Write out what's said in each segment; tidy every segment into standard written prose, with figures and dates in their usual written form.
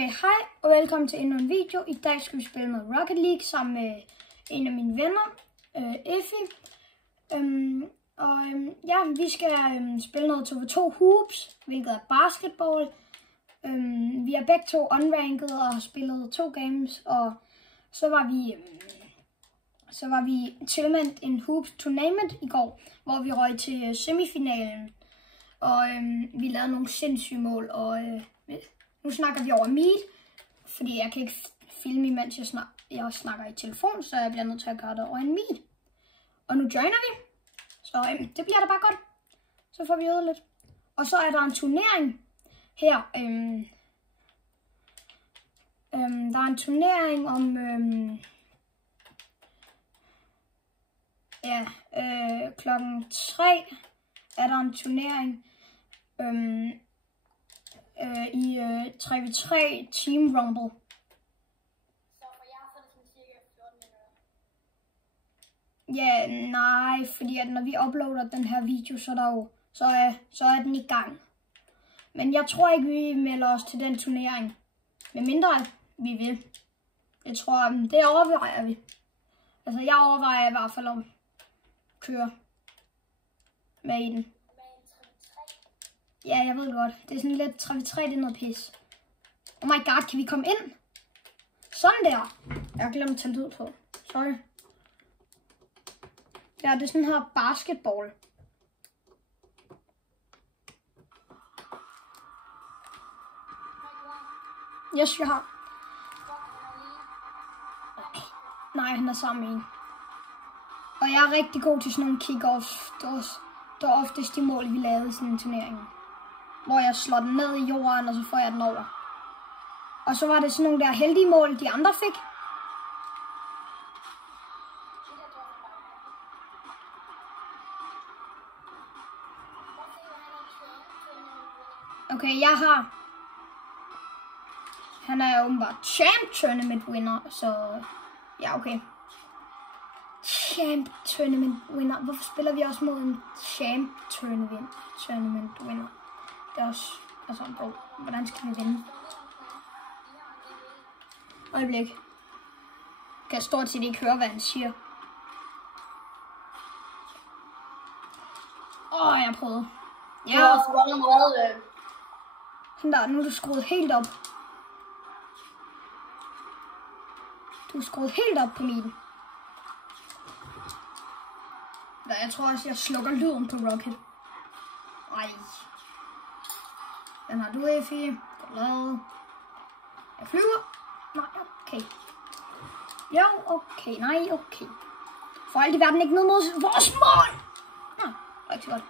Hej og velkommen til endnu en video. I dag skal vi spille noget Rocket League sammen med en af mine venner, Effie. Vi skal spille noget 2v2 hoops, hvilket er basketball. Vi er begge to unranked og har spillet 2 games, og så var vi tilmeldt en hoops tournament i går, hvor vi røg til semifinalen. Og vi lavede nogle sindssyge mål, og nu snakker vi over Meet, fordi jeg kan ikke filme, imens jeg snakker i telefon, så jeg bliver nødt til at gøre det over en Meet. Og nu joiner vi, så det bliver da bare godt. Så får vi øvet lidt. Og så er der en turnering her. Der er en turnering om klokken 3 er der en turnering i 3v3 Team Rumble. Så for jer så er det sådan cirka 14 minutter? Ja, nej, fordi at når vi uploader den her video, så er den i gang. Men jeg tror ikke, vi melder os til den turnering. Medmindre vi vil. Jeg tror, det overvejer vi. Altså, jeg overvejer i hvert fald at køre med i den. Ja, jeg ved godt. Det er sådan lidt 3v3, det er noget pis. Oh my god, kan vi komme ind? Sådan der. Jeg har glemt at tage lyd på. Sorry. Ja, det er sådan her basketball. Yes, jeg har. Nej, han er sammen med en. Og jeg er rigtig god til sådan nogle kick-offs. Det var oftest de mål, vi lavede i sådan en turnering. Hvor jeg slår den ned i jorden, og så får jeg den over. Og så var det sådan nogle der heldige mål, de andre fik. Okay, jeg har. Han er åbenbart champ tournament winner, så ja, okay. Champ tournament winner. Hvorfor spiller vi også mod en champ tournament winner? Det er også, altså, bro, hvordan skal vi vinde? Øjeblik. Kan stort set ikke høre, hvad han siger. Jeg prøvede. Ja, sådan der, nu er du skruet helt op. Du er skruet helt op på min. Jeg tror også, jeg slukker lyden på Rocket. Ej. Den har du, Effie. Godt. Jeg flyver. Nej, okay. Jo, okay. Nej, okay. For alt i verden ikke noget mod vores mål. Nej, rigtig godt.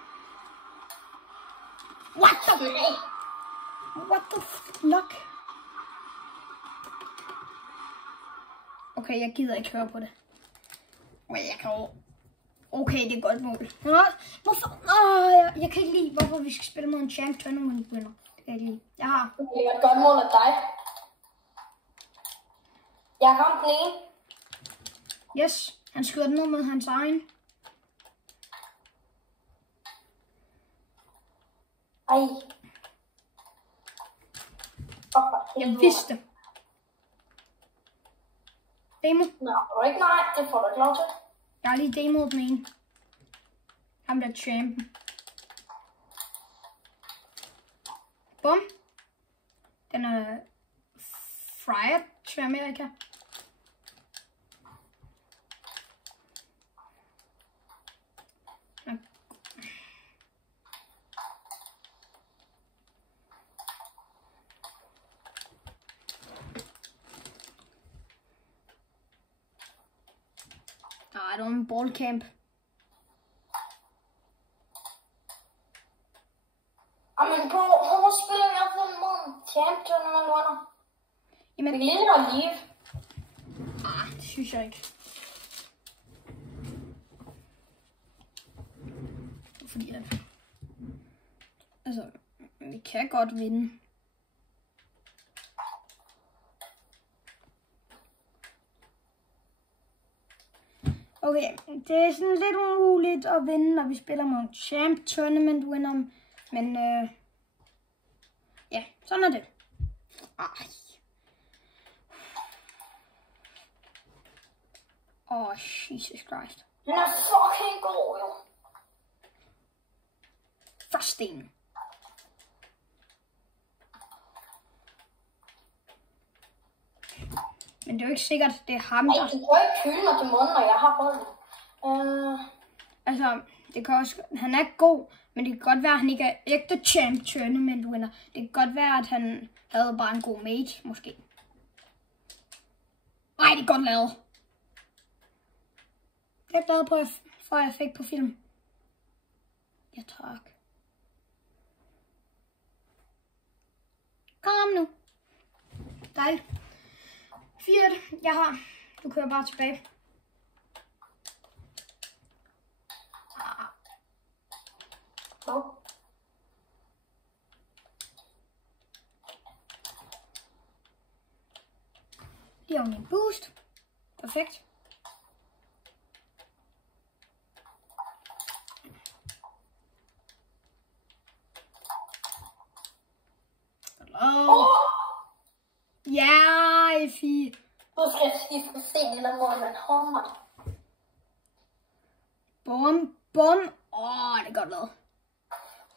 What the fuck? Okay, jeg gider ikke høre på det. Jeg kan over. Okay, det er godt mål. Hvorfor? Jeg kan ikke lide, hvorfor vi skal spille mod en champ tournament winner. Det kan jeg ikke lide. Jeg har. Okay, et godt mål af dig. Jeg har ramt den ene. Yes, han skyder den ned med hans egen. Ej. Jeg vidste. Demo. Nå, ikke nej. Det får du ikke lov til. Jeg har lige demoet den ene. Ham der champion. Bum. Den er fried til Amerika. Nej, det var en ballcamp. Jamen bro, hvorfor spiller vi også mod champ tournament winner? Jamen, det ligner at live. Det synes jeg ikke. Fordi at, altså, vi kan godt vinde. Okay, det er sådan lidt umuligt at vinde, når vi spiller mod champ tournament winner. Men ja, sådan er det. Ej. Jesus Christ. Den er fucking god, jo. Først en. Men det er jo ikke sikkert, det er ham, der... Ej, du prøver ikke hylde mig til munden, når jeg har prøvet det. Altså, det kan også... Han er god, men det kan godt være, at han ikke er ægte champ tournament winner. Det kan godt være, at han havde bare en god mate, måske. Ej, det er godt lavet. Jeg er glad på, for jeg fik på film. Ja, tak. Kom nu. Dejligt. 4. Jeg har. Du kører bare tilbage. Lige over min boost. Perfekt. Ja, Effie. Du skal skifte scenen, eller hvor man holder mig. Bum, bum. Det er godt lavet.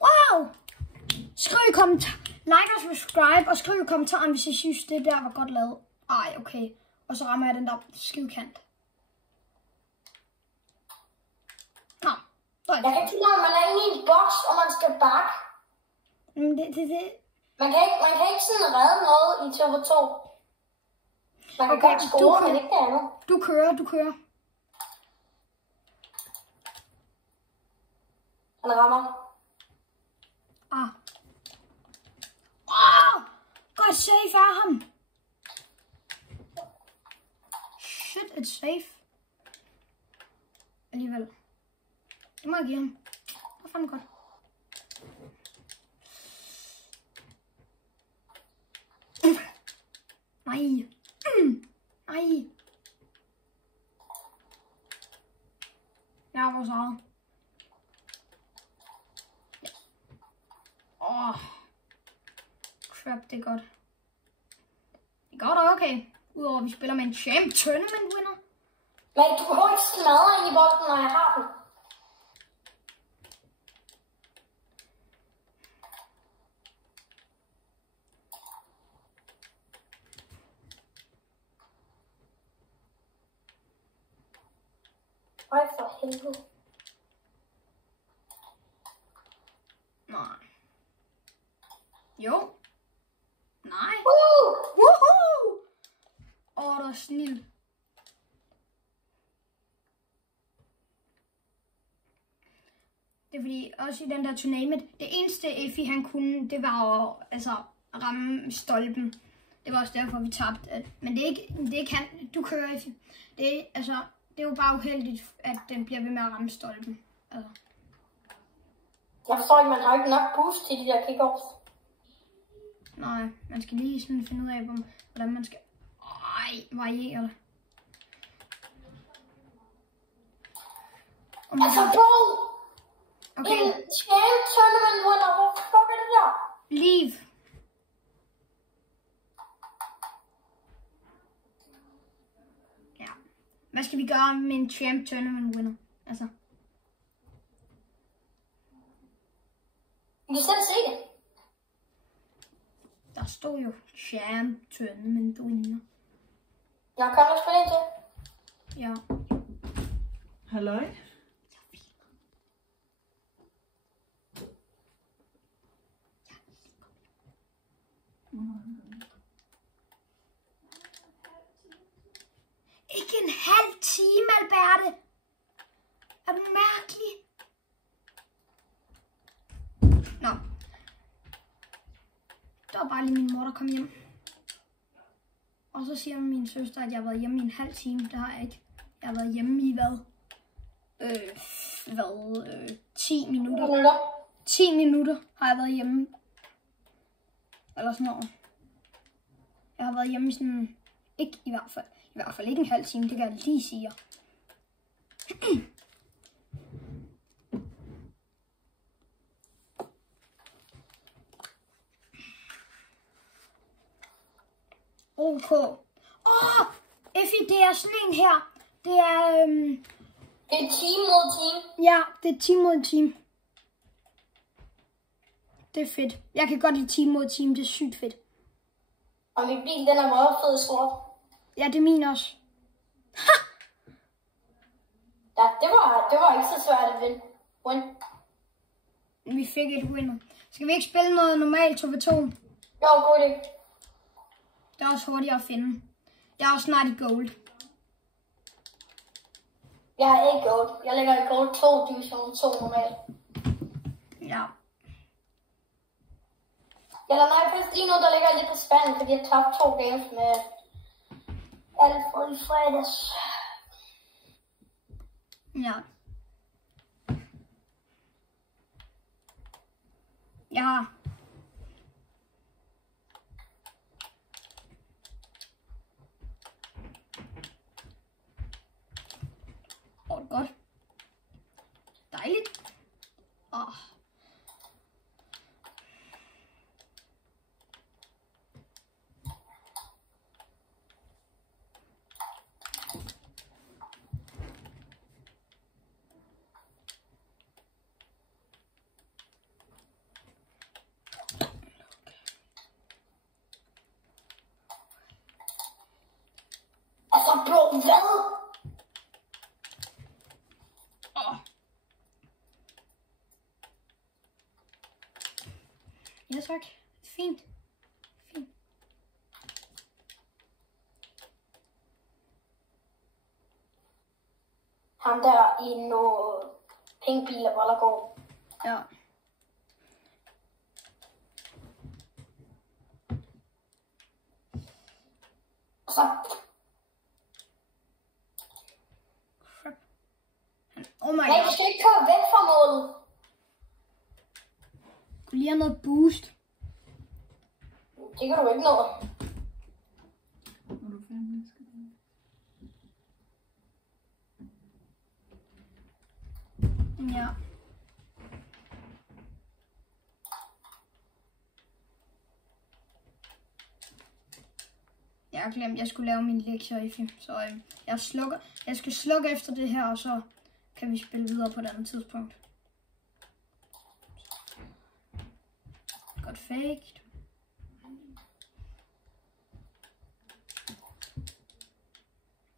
Wow! Skriv i like og subscribe, og skriv i kommentaren, hvis I synes, det der var godt lavet. Ej, okay. Og så rammer jeg den der skivkant. Nå, jeg kan ikke lide, når man er inde i en boks, og man skal bakke. Det. Man kan ikke sådan redde noget i TV2. Man kan godt score, men ikke det andet. Du kører. Han rammer. Godt safe af ham. Shit, it's safe. Alligevel. Det må jeg give ham. Det var fandme godt. Nej. Nej. Jeg er vores eget. Crap, det er godt. Det er godt og okay. Udover at vi spiller med en champ tournament winner. Men du kan ikke smadre ind i bolden, når jeg har den. Ej, for helvede. Nej. Jo. Nej. Woohoo! Det var snilt. Det er fordi, også i den der tournament, det eneste Effie han kunne, det var at altså, ramme stolpen. Det var også derfor, vi tabte. Men det kan, du kører Effie. Det er jo bare uheldigt, at den bliver ved med at ramme stolpen. Altså. Jeg forstår ikke, man har ikke nok boost til de der kickoffs. Nej, man skal lige sådan finde ud af, hvordan man skal variere det. Altså, bro! Okay. En champ tournament winner, hvor fuck er det der? Leave. Ja. Hvad skal vi gøre med en champ tournament winner? Altså. Du kan selv se det. Der stod jo champ tournament winner. Jeg kan også spille det. Ja. Halløj. Ikke en halv time, Alberte. Er du mærkelig? Nå. Det var bare lige min mor, der kom hjem. Og så siger min søster, at jeg har været hjemme i en halv time. Det har jeg ikke. Jeg har været hjemme i hvad? 10 minutter. 10 minutter har jeg været hjemme. Eller sådan noget. Jeg har været hjemme i sådan... Ikke i hvert fald. I hvert fald ikke en halv time, det kan jeg lige sige. Okay. Effie, det er sådan en her. Det er... Det er team mod team. Ja, det er team mod team. Det er fedt. Jeg kan godt lide team mod team. Det er sygt fedt. Og min bil, den er meget fed sort. Ja, det er min også. Ja, det var ikke så svært at vinde. Win. Vi fik et win. Skal vi ikke spille noget normalt 2v2? Jo, god idé. Det er også hurtigere at finde. Jeg er også snart i gold. Jeg er ikke gold. Jeg ligger i gold 2, division 2 normalt. Ja. Eller nej, først lige nu, der ligger jeg lige på spanden, fordi jeg tabte 2 games med Alfred i fredags. Ja. Ja. Godt. Dejligt. Altså, bro, hvad? Ja, tak. Fint. Fint. Ham der i noget pink bil og bollergård. Ja. Så Oh my nej, god. du skal ikke køre væk fra målet. Du lige har noget boost. Det kan du ikke nå. Er du færdig? Ja. Jeg har glemt, at jeg skulle lave mine lektier i film, så jeg skal slukke efter det her, og så kan vi spille videre på et andet tidspunkt. Godt faked.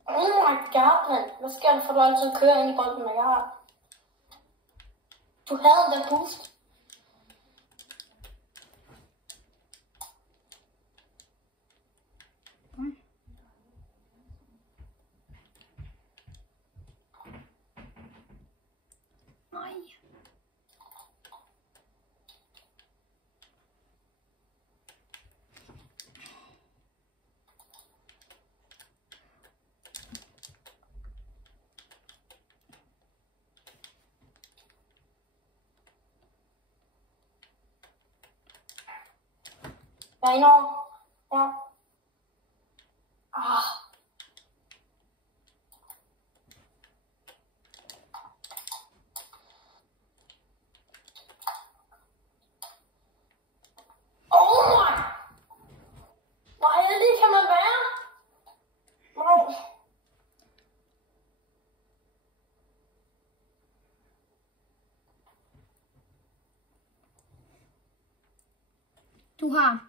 Oh my god, mand. Hvad sker der for, at du altid kører ind i bolden, når jeg har? Du havde den boost. Nej. Jeg er indover. Ja. Ah. Oh my! Hvor heldig kan man være? Wow. Du har.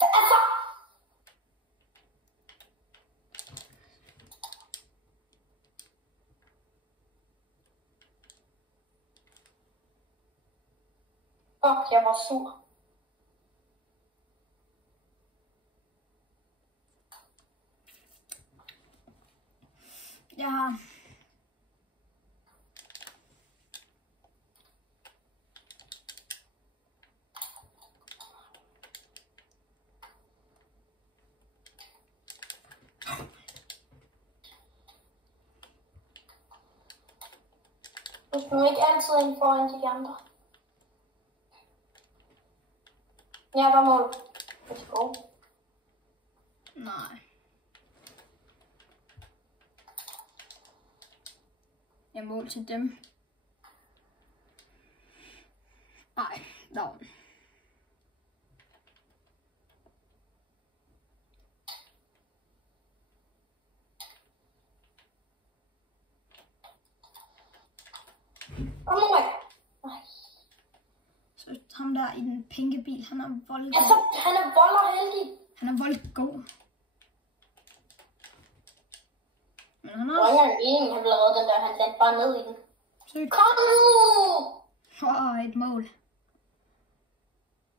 Altså. Fuck, jeg var sur. Jeg har. Du skal ikke altid ind foran de andre. Ja, der mål. Let's go. Nej. Jeg mål til dem. Nej, no. Så ham der i den pinke bil, han er voldgod. Altså, han er volderheldig. Han er voldgod. Men han Der var har ikke engang han ville redde den der. Han landte bare ned i den. søgt. Kom nu! Et mål.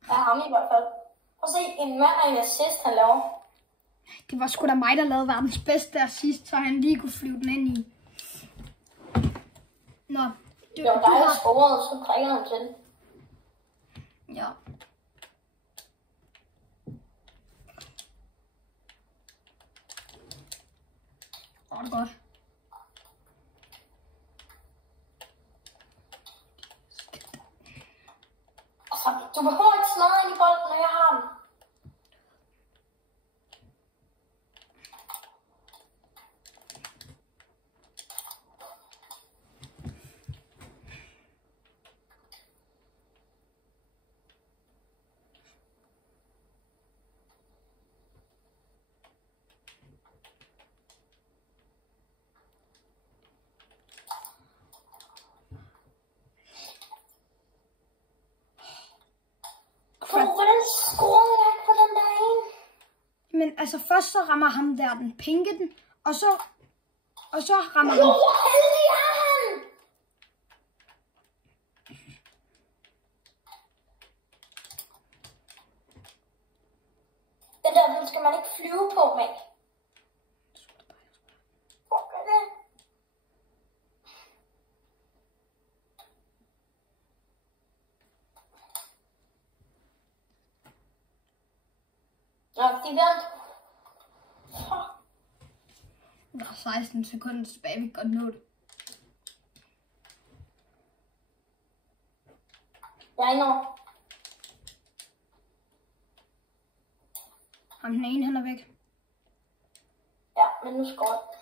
Ja, ham i hvert fald. Prøv at se, en mand og en assist, han laver. Det var sgu da mig, der lavede verdens bedste assist, så han lige kunne flyve den ind i. Nå, Det var dig, der scorede, så prikker han til. Ja. Det er godt. Altså, du behøver ikke smadre ind i bolden, når jeg har den. Hvordan scorede jeg ikke på den der ene? Men altså først så rammer ham der den pinke den, og så rammer han. Hvor heldig er han? Den der, den skal man ikke flyve på med. Hvor gør det? Nå, de vandt. Der er 16 sekunder tilbage, vi kan godt nå det. Jeg når. Ham den ene, han er væk. Ja, men nu scorer jeg.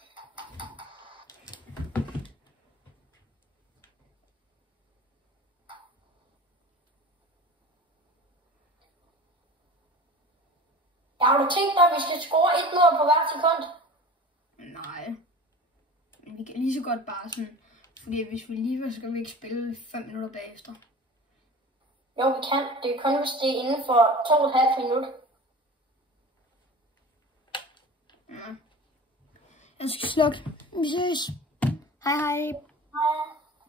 Har du tænkt dig, at vi skal score 1 mål på hvert sekund? Nej. Men vi kan lige så godt bare sådan, fordi hvis vi lige vil, skal vi ikke spille 5 minutter bagefter. Jo, vi kan. Det er kun, hvis det er inden for 2,5 minutter. Ja. Jeg skal slukke. Vi ses. Hej hej. Hej.